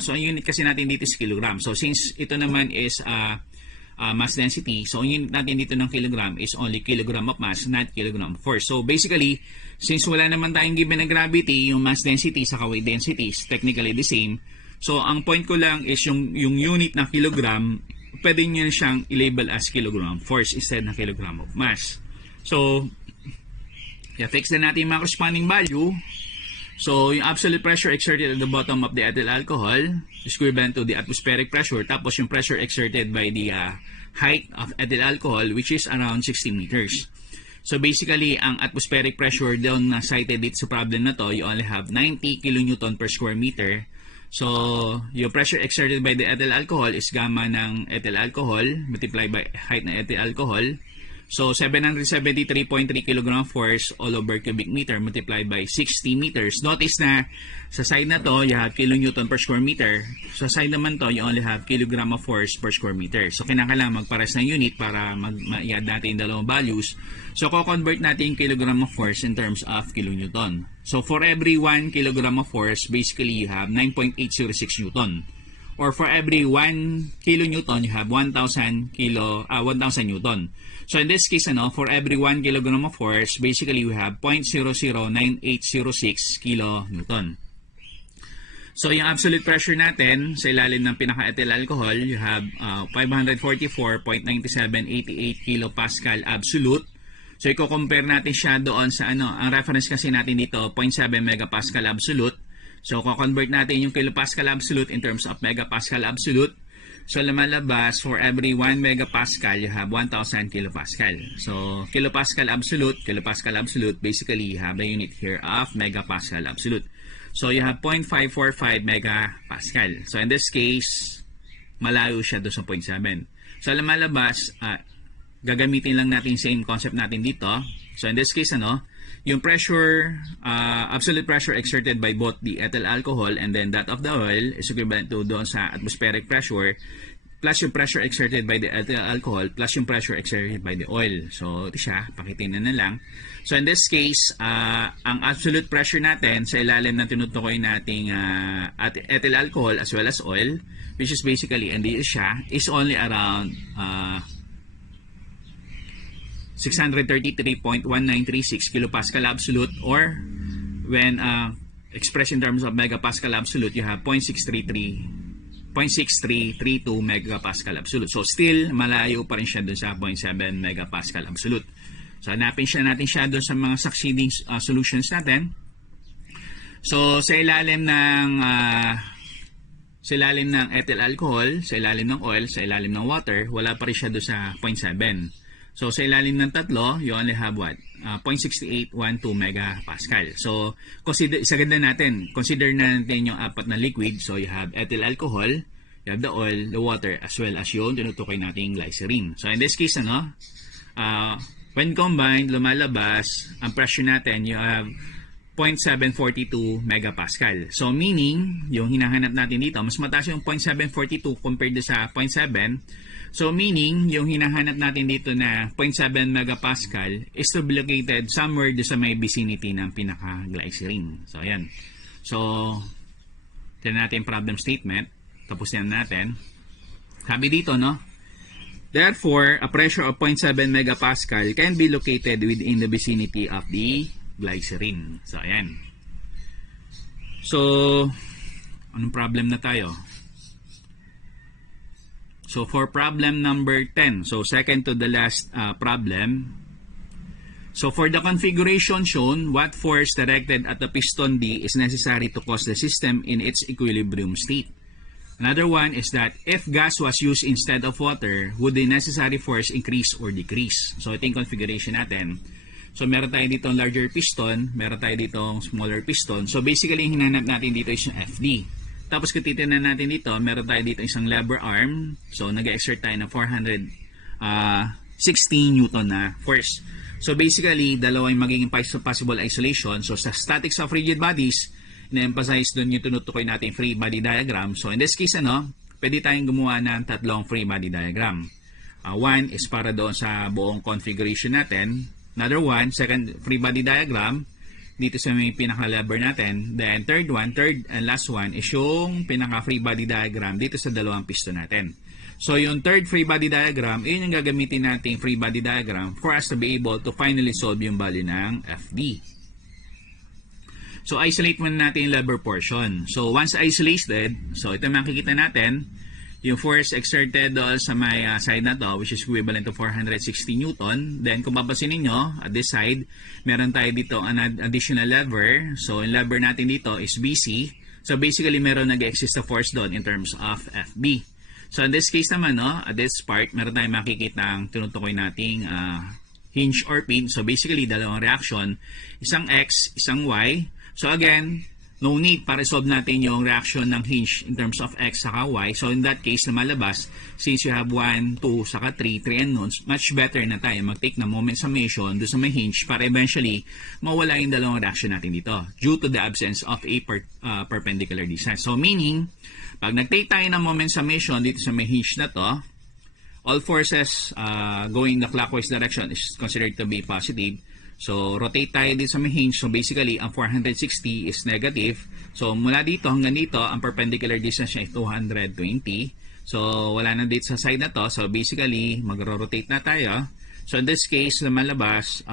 so ang unit kasi natin dito is kilogram. So since ito naman is mass density, so ang unit natin dito ng kilogram is only kilogram of mass, not kilogram of force. So basically, since wala naman tayong given na gravity, yung mass density sa weight density is technically the same. So ang point ko lang is yung unit na kilogram, pwede nyo siyang i-label as kilogram of force instead ng kilogram of mass. So, fix na natin yung mga corresponding value. So, yung absolute pressure exerted at the bottom of the ethyl alcohol is equivalent to the atmospheric pressure. Tapos yung pressure exerted by the height of ethyl alcohol, which is around 60 meters. So, basically, ang atmospheric pressure doon na cited dito sa problem na to, you only have 90 kN per square meter. So, yung pressure exerted by the ethyl alcohol is gamma ng ethyl alcohol multiplied by height ng ethyl alcohol. So, 773.3 kg force all over cubic meter multiplied by 60 meters. Notice na sa side na to, you have kilonewton per square meter. Sa side naman to, you only have kilogram of force per square meter. So, kinakailangan magpares ng unit para ma-add natin yung dalawang values. So, ko-convert natin yung kilogram of force in terms of kilonewton. So, for every 1 kilogram of force, basically you have 9.806 newton. Or for every 1 kilonewton, you have 1,000 newton. So in this case, for every 1 kilogram of force, basically we have 0.009806 kilonewton. So yung absolute pressure natin sa ilalim ng pinaka-ethyl alcohol, you have 544.9788 kilopascal absolute. So i-compare natin siya doon sa ang reference kasi natin dito 0.7 megapascal absolute. So ko-convert natin yung kilopascal absolute in terms of megapascal absolute. So lumalabas for every 1 megapascal you have 1000 kilopascal. So kilopascal absolute, basically you have the unit here of megapascal absolute. So you have 0.545 megapascal. So in this case, malayo siya doon sa 0.7. So lumalabas, gagamitin lang natin same concept natin dito. So in this case, yung pressure, absolute pressure exerted by both the ethyl alcohol and then that of the oil is equivalent to doon sa atmospheric pressure plus yung pressure exerted by the ethyl alcohol plus yung pressure exerted by the oil. So ito siya, pakitingnan na lang. So in this case, ang absolute pressure natin sa ilalim ng tinutukoy nating ethyl alcohol as well as oil, which is basically, and this siya, is only around 633.1936 kilopascal absolute, or when expressed in terms of megapascal absolute, you have 0.6332 megapascal absolute. So still malayo pa rin siya dun sa 0.7 megapascal absolute. So hanapin natin siya dun sa mga succeeding solutions natin. So sa ilalim ng ethyl alcohol, sa ilalim ng oil, sa ilalim ng water, wala pa rin siya dun sa 0.7. So, sa ilalim ng tatlo, you only have what? 0.6812 megapascal. So, isagad na natin. Consider natin yung apat na liquid. So, you have ethyl alcohol, you have the oil, the water, as well as yung tinutukoy nating glycerin. So, in this case, when combined, lumalabas, ang pressure natin, you have 0.742 megapascal. So, meaning, yung hinahanap natin dito, mas mataas yung 0.742 compared sa 0.7. So, meaning, yung hinahanap natin dito na 0.7 megapascal is to be located somewhere do sa may vicinity ng pinaka-glycerin. So, ayan. So, tignan natin problem statement. Tapos yan natin. Sabi dito, Therefore, a pressure of 0.7 megapascal can be located within the vicinity of the glycerin. So, ayan. So, anong problem na tayo? So, for problem number 10, so second to the last problem. So, for the configuration shown, what force directed at the piston D is necessary to cause the system in its equilibrium state? Another one is that if gas was used instead of water, would the necessary force increase or decrease? So, ito yung configuration natin. So, meron tayo ditong larger piston, meron tayo ditong smaller piston. So, basically, yung hinanap natin dito is yung FD. Tapos kung titignan natin dito, meron tayo dito isang lever arm. So, nag-exert tayo ng 416 Newton na force. So, basically, dalawa yung magiging possible isolation. So, sa statics of rigid bodies, na-emphasize doon yung tinutukoy natin free body diagram. So, in this case, pwede tayong gumawa ng tatlong free body diagram. One is para doon sa buong configuration natin. Another one, second free body diagram, dito sa may pinaka-lever natin. Then, third and last one is yung pinaka-free body diagram dito sa dalawang piston natin. So, yung third free body diagram, yun yung gagamitin nating free body diagram for us to be able to finally solve yung value ng FD. So, isolate muna natin yung lever portion. So, once isolated, so ito makikita natin, yung force exerted sa may side na to, which is equivalent to 460 Newton. Then, kung papansin niyo at this side, meron tayo dito an additional lever. So, yung lever natin dito is BC. So, basically, meron nag-exist na force doon in terms of FB. So, in this case naman, at this part, meron tayong makikita ang tinutukoy nating hinge or pin. So, basically, dalawang reaction. Isang X, isang Y. So, again, no need para solve natin yung reaction ng hinge in terms of x saka y. So in that case, lumalabas, since you have 1, 2, saka 3 unknowns, much better na tayo mag-take ng moment summation doon sa may hinge para eventually mawala yung dalawang reaction natin dito due to the absence of a perpendicular distance. So meaning, pag nag-take tayo ng moment summation dito sa may hinge na to, all forces going the clockwise direction is considered to be positive. So, rotate tayo dito sa may hinge. So, basically, ang 460 is negative. So, mula dito hanggang dito, ang perpendicular distance niya is 220. So, wala na dito sa side na to. So, basically, mag-rotate na tayo. So, in this case, lumalabas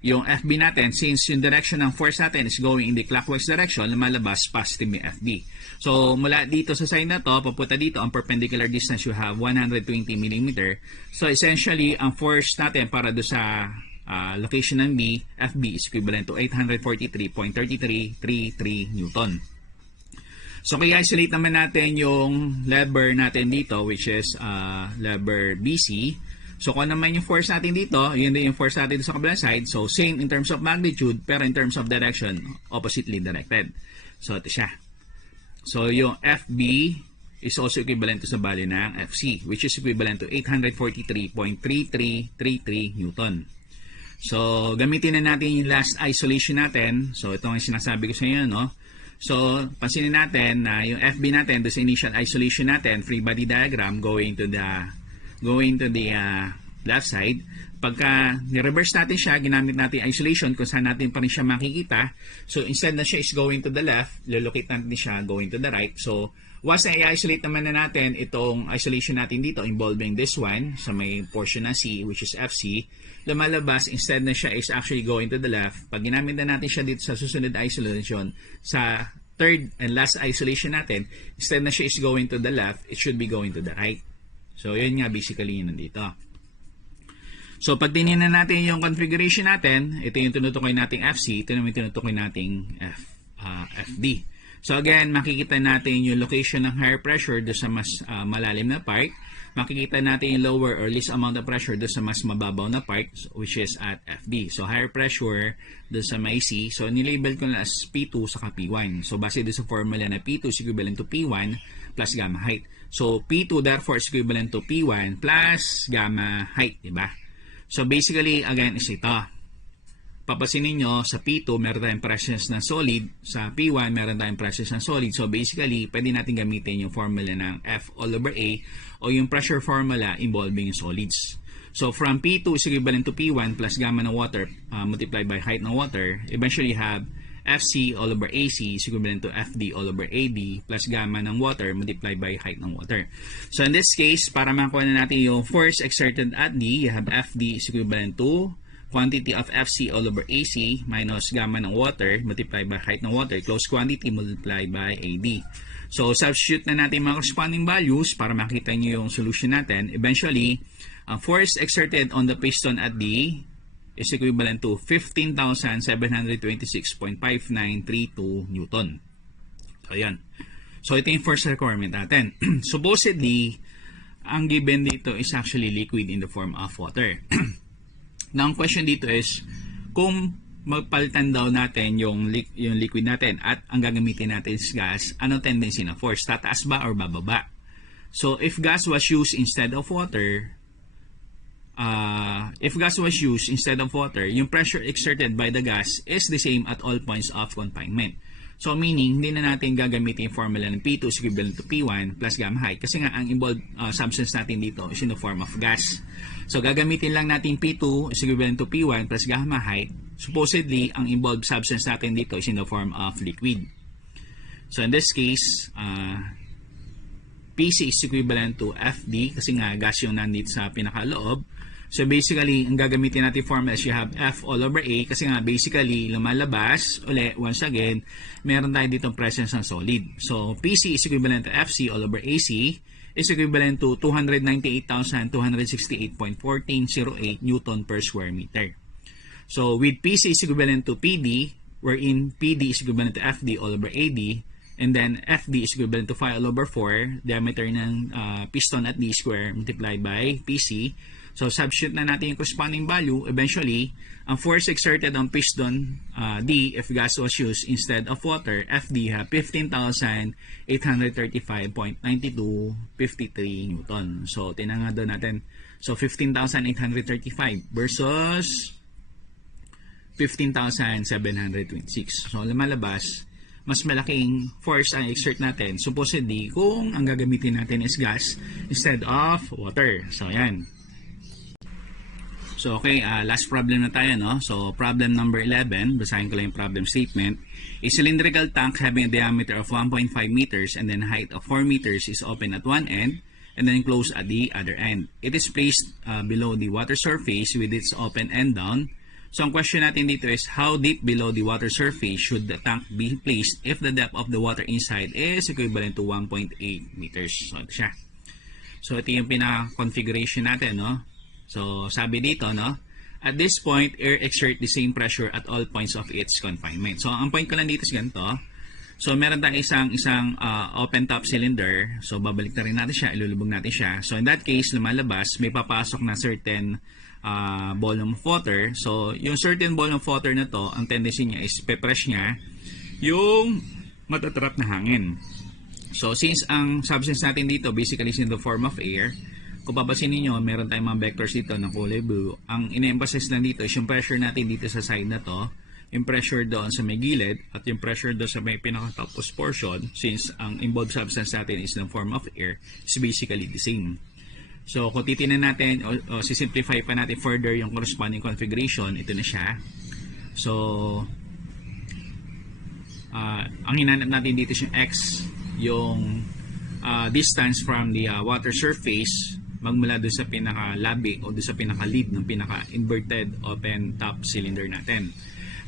yung FB natin. Since yung direction ng force natin is going in the clockwise direction, lumalabas positive yung FB. So, mula dito sa side na to, papunta dito, ang perpendicular distance you have 120 mm. So, essentially, ang force natin para do sa location ng B, FB is equivalent to 843.3333 Newton. So, kaya isolate naman natin yung lever natin dito, which is lever BC. So, kung naman yung force natin dito, yun din yung force natin sa kabilang side. So, same in terms of magnitude, pero in terms of direction, oppositely directed. So, ito siya. So, yung FB is also equivalent to sa value ng FC, which is equivalent to 843.3333 Newton. So, gamitin na natin yung last isolation natin. So, ito ang sinasabi ko sa inyo, no? So, pansinin natin na yung FB natin, doon sa initial isolation natin, free body diagram going to the left side. Pagka ni-reverse natin siya, ginamit natin isolation kung saan natin pa rin siya makikita. So, instead na siya is going to the left, lolocate natin siya going to the right. So, once na i-isolate naman na natin itong isolation natin dito involving this one sa may portion na C, which is FC, lumalabas, instead na siya is actually going to the left. Pag ginamit na natin siya dito sa susunod isolation, sa third and last isolation natin, instead na siya is going to the left, it should be going to the right. So, yun nga basically yun nandito. So, pag tinignan natin yung configuration natin, ito yung tinutukoy nating FC, ito naman yung tinutukoy nating FD. So, again, makikita natin yung location ng higher pressure doon sa mas malalim na part. Makikita natin yung lower or least amount of pressure doon sa mas mababaw na part, which is at FD. So, higher pressure doon sa may C. So, nilabel ko na as P2 saka P1. So, base doon sa formula na P2 is equivalent to P1 plus gamma height. So, P2 therefore is equivalent to P1 plus gamma height, diba? So, basically, again, is ito. Papasinin nyo, sa P2, meron tayong presence ng solid. Sa P1, meron tayong presence ng solid. So, basically, pwede natin gamitin yung formula ng F all over A o yung pressure formula involving solids. So, from P2 is equivalent to P1 plus gamma ng water multiplied by height ng water. Eventually, have FC all over AC is equivalent to FD all over AD plus gamma ng water multiplied by height ng water. So, in this case, para makuha na natin yung force exerted at D, you have FD is equivalent to quantity of FC all over AC minus gamma ng water multiplied by height ng water, close quantity multiplied by AD. So, substitute na natin mga corresponding values para makita nyo yung solution natin. Eventually, ang force exerted on the piston at D is equivalent to 15,726.5932 Newton. So, yan. So, ito yung first requirement natin. Supposedly, ang given dito is actually liquid in the form of water. Now, ang question dito is, kung magpalitan daw natin yung liquid natin at ang gagamitin natin is gas, ano tendency na force? Tataas ba or bababa? So, if gas was used instead of water, yung pressure exerted by the gas is the same at all points of confinement. So, meaning, hindi na natin gagamitin yung formula ng P2 is equivalent to P1 plus gamma height. Kasi nga, ang involved substance natin dito is in the form of gas. So, gagamitin lang natin P2 is equivalent to P1 plus gamma height. Supposedly, ang involved substance natin dito is in the form of liquid. So, in this case, PC is equivalent to FD kasi nga gas yung nandito sa pinakaloob. So, basically, ang gagamitin natin formula is you have F all over A kasi nga basically lumalabas, once again, meron tayo ditong presence ng solid. So, PC is equivalent to FC all over AC is equivalent to 298,268.1408 Newton per square meter. So, with PC is equivalent to PD, wherein PD is equivalent to FD all over AD, And then FD is equivalent to 5 all over 4, diameter ng piston at D square multiplied by PC. So substitute na natin yung corresponding value. Eventually, ang force exerted on piston D if gas was used instead of water, FD have 15,835.9253 Newton. So tinanga doon natin. So 15,835 versus 15,726. So lumalabas, mas malaking force ang exert natin supposedly kung ang gagamitin natin is gas instead of water. So yan. So okay, last problem na tayo, no? So problem number 11, basahin ko lang yung problem statement. A cylindrical tank having a diameter of 1.5 meters and then height of 4 meters is open at one end and then closed at the other end. It is placed below the water surface with its open end down. So ang question natin dito is, how deep below the water surface should the tank be placed if the depth of the water inside is equivalent to 1.8 meters? So ito siya. So ito yung pinaka-configuration natin, no? So sabi dito, no? At this point, air exert the same pressure at all points of its confinement. So ang point ko lang dito is ganito. So meron tayong isang open top cylinder. So babalik na rin natin siya, ilulubog natin siya. So in that case, lumalabas, may papasok na certain volume of water. So yung certain volume of water na to, ang tendency niya is pe-press niya yung matatrap na hangin. So since ang substance natin dito basically is in the form of air, kung papansin niyo, meron tayong mga vectors dito na kulay blue. Ang ine-emphasize lang dito is yung pressure natin dito sa side na to, yung pressure doon sa may gilid, at yung pressure doon sa may pinaka-topmost portion, since ang involved substance natin is in the form of air, is basically the same. So kung titingnan natin o sisimplify pa natin further yung corresponding configuration, ito na siya. So ang hinanap natin dito is yung X, yung distance from the water surface magmula doon sa pinaka-labi o doon sa pinaka-lid ng pinaka-inverted open top cylinder natin.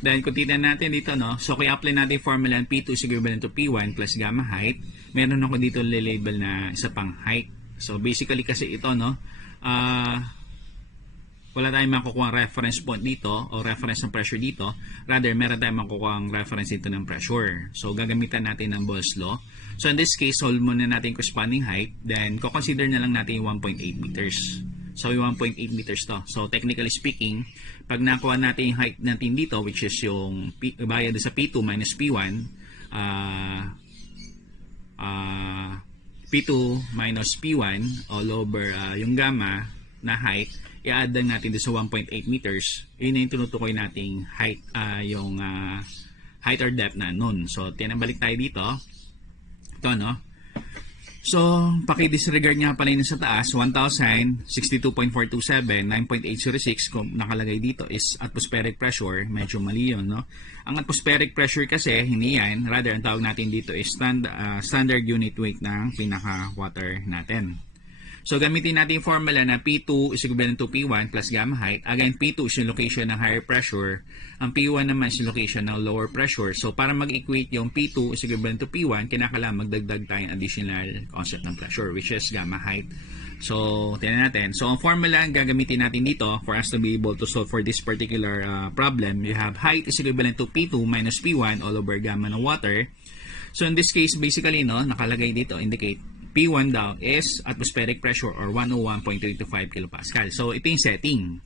Dahil kung titignan natin dito, no, so kung i-apply natin yung formula ng P2 is equivalent to P1 plus gamma height, meron ako dito label na isa pang height. So basically kasi ito, no, wala tayong makukuha reference point dito o reference ng pressure dito. Rather, meron tayong makukuha reference dito ng pressure. So gagamitan natin ng Boyle's law. So in this case, solve muna natin corresponding height. Then, consider na lang natin yung 1.8 meters. So yung 1.8 meters to. So technically speaking, pag nakuha natin yung height natin dito, which is yung bayad sa P2 minus P1, P2 minus P1 all over yung gamma na height, i-add lang natin doon sa 1.8 meters. Yun na yung tinutukoy nating height, yung height or depth na nun. So tinabalik tayo dito. Ito, no? So, paki-disregard nga pala yun sa taas, 1,062.427, 9.806 kung nakalagay dito is atmospheric pressure. Medyo mali yun, no? Ang atmospheric pressure kasi, hindi yan. Rather, ang tawag natin dito is standard unit weight ng pinaka-water natin. So, gamitin natin yung formula na P2 is equivalent to P1 plus gamma height. Again, P2 is yung location ng higher pressure. Ang P1 naman is yung location ng lower pressure. So, para mag-equate yung P2 is equivalent to P1, kinakailangan magdagdag tayong additional concept ng pressure, which is gamma height. So, tingnan natin. So, ang formula ang gagamitin natin dito for us to be able to solve for this particular problem, you have height is equivalent to P2 minus P1 all over gamma ng water. So, in this case, basically, no, nakalagay dito, indicate P1 daw is atmospheric pressure or 101.325 kilopascal. So, ito yung setting.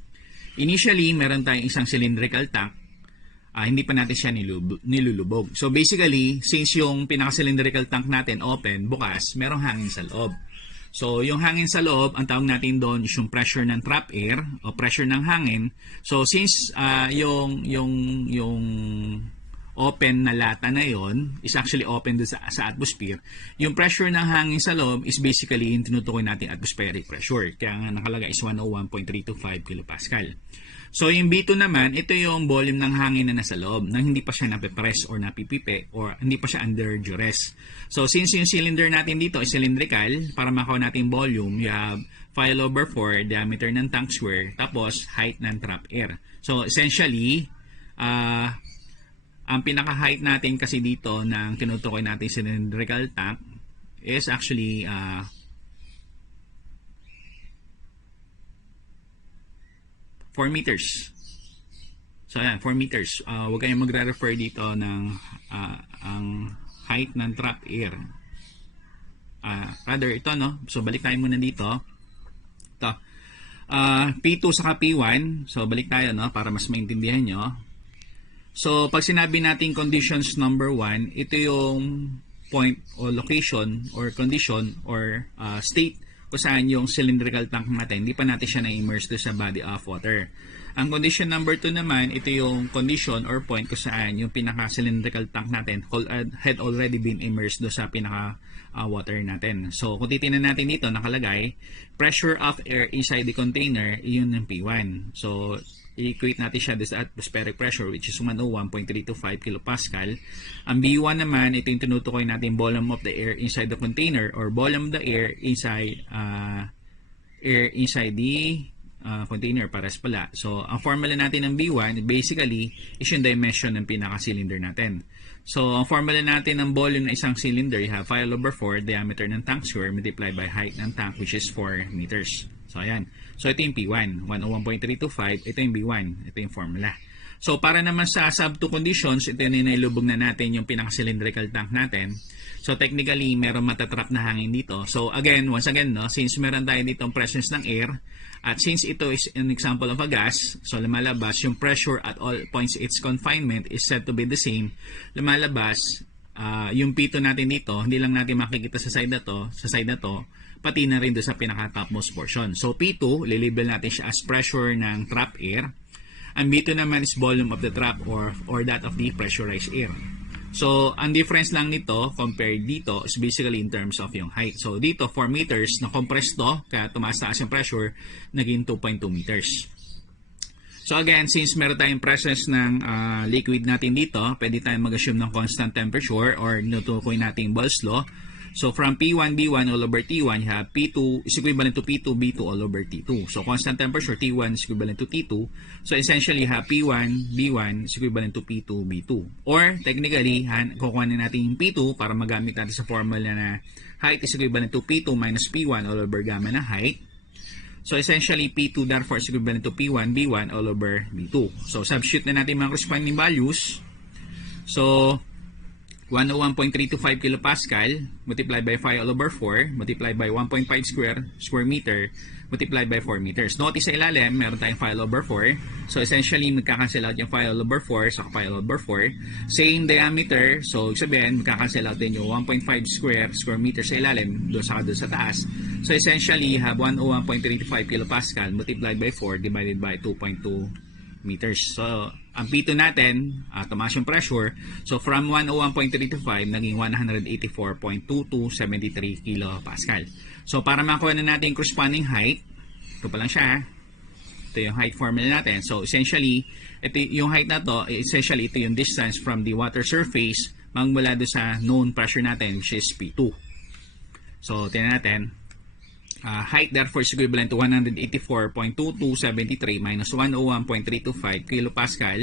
Initially, meron tayong isang cylindrical tank. Hindi pa natin siya nilulubog. So, basically, since yung pinaka-cylindrical tank natin open, bukas, merong hangin sa loob. So, yung hangin sa loob, ang tawag natin doon is yung pressure ng trap air o pressure ng hangin. So, since yung open na lata na yon is actually open sa atmosphere, yung pressure ng hangin sa loob is basically yung tinutukoy natin atmospheric pressure. Kaya nga nakalagay is 101.325 kilopascal. So yung B2 naman, ito yung volume ng hangin na nasa loob nang hindi pa siya napipress or napipipe or hindi pa siya under duress. So since yung cylinder natin dito is cylindrical, para makuha natin volume, you have 5 over 4 diameter ng tank square tapos height ng trap air. So essentially, ang pinaka-height natin kasi dito ng tinutukoy natin cylindrical tank is actually 4 meters. So ayan, 4 meters. Huwag kayong magre-refer dito ng ang height ng trap air. Rather, ito, no? So, balik tayo muna dito. Ito. P2 saka P1. So, balik tayo, no? Para mas maintindihan nyo. So, pag sinabi natin conditions number 1, ito yung point o location or condition or state kung saan yung cylindrical tank natin, hindi pa natin siya na-immerse sa body of water. Ang condition number 2 naman, ito yung condition or point kung saan yung pinaka-cylindrical tank natin had already been immersed sa pinaka-water natin. So, kung titignan natin dito, nakalagay, pressure of air inside the container, yun yung P1. So, i-equate natin siya sa atmospheric pressure which is 101.325 kilopascal. Ang B1 naman, ito yung tinutukoy natin volume of the air inside the container or volume of the air inside the container, pares pala. So, ang formula natin ng B1 basically is yung dimension ng pinaka-cylinder natin. So, ang formula natin ng volume ng isang cylinder, you have 5/4 diameter ng tank square multiplied by height ng tank which is 4 meters. So, ayan. So, ito yung P1. 101.325. Ito yung B1. Ito yung formula. So, para naman sa sub 2 conditions, ito yung nailubog na natin yung pinaka-cylindrical tank natin. So, technically, meron matatrap na hangin dito. So, again, once again, no, since meron tayo dito ang presence ng air, at since ito is an example of a gas, so lumalabas, yung pressure at all points its confinement is said to be the same. Lumalabas, yung P2 natin dito, hindi lang natin makikita sa side na to, pati na rin doon sa pinaka-topmost portion. So, P2, lilabel natin siya as pressure ng trap air. Ang B2 naman is volume of the trap or that of the pressurized air. So, ang difference lang nito compared dito is basically in terms of yung height. So, dito 4 meters na compress to, kaya tumaas-taas yung pressure, naging 2.2 meters. So, again, since meron tayong presence ng liquid natin dito, pwede tayong mag-assume ng constant temperature or nutukoy natin Boyle's law. So, from P1, B1 all over T1, you have P2 is equivalent to P2, B2 all over T2. So, constant temperature, T1 is equivalent to T2. So, essentially, you have P1, B1 is equivalent to P2, B2. Or, technically, kukuha na natin yung P2 para magamit natin sa formula na height is equivalent to P2 minus P1 all over gamma na height. So, essentially, P2 therefore is equivalent to P1, B1 all over B2. So, substitute na natin mga corresponding values. So, 101.325 kilopascal multiplied by 5 all over 4 multiplied by 1.5 square meter multiplied by 4 meters. Notice sa ilalim, meron tayong 5 all over 4. So, essentially, magkakancel out yung 5 all over 4 sa 5 all over 4. Same diameter. So, sabihin, magkakancel out din yung 1.5 square meter sa ilalim doon sa taas. So, essentially, you have 101.325 kilopascal multiplied by 4 divided by 2.2 meters. So, ang P2 natin, tumaas yung pressure. So, from 101.325, naging 184.2273 kilopascal. So, para makuha na natin yung corresponding height, ito pa lang siya. Ito yung height formula natin. So, essentially, ito yung height na to, essentially, ito yung distance from the water surface magmula doon sa known pressure natin, which is P2. So, tingnan natin. Height therefore is equivalent to 184.2273 minus 101.325 kilopascal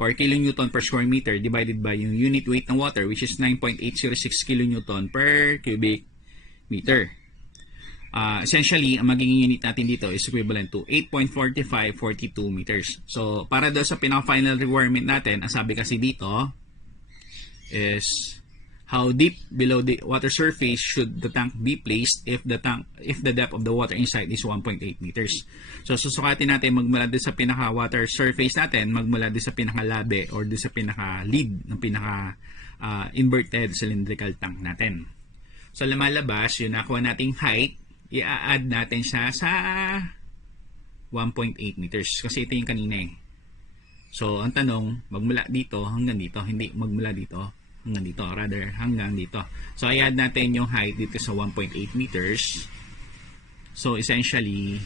or kilonewton per square meter divided by yung unit weight ng water which is 9.806 kilonewton per cubic meter. Essentially, ang magiging unit natin dito is equivalent to 8.4542 meters. So, para daw sa pinaka-final requirement natin, ang sabi kasi dito is how deep below the water surface should the tank be placed if the depth of the water inside is 1.8 meters. So, susukatin natin magmula din sa pinaka-water surface natin, magmula din sa pinaka-labe or din sa pinaka-lid ng pinaka-inverted cylindrical tank natin. So, lumalabas, yung nakuha nating height, i-add natin siya sa 1.8 meters. Kasi ito yung kanina eh. So, ang tanong, magmula dito hanggang dito. Hindi magmula dito hanggang dito. Rather, hanggang dito. So, i-add natin yung height dito sa 1.8 meters. So, essentially,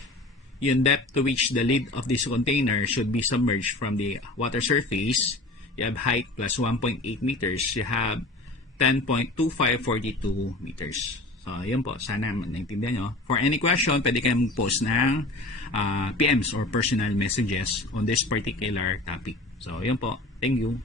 yung depth to which the lid of this container should be submerged from the water surface. You have height plus 1.8 meters. You have 10.2542 meters. So, yun po. Sana naintindihan nyo. For any question, pwede kayong mag-post ng PMs or personal messages on this particular topic. So, yun po. Thank you.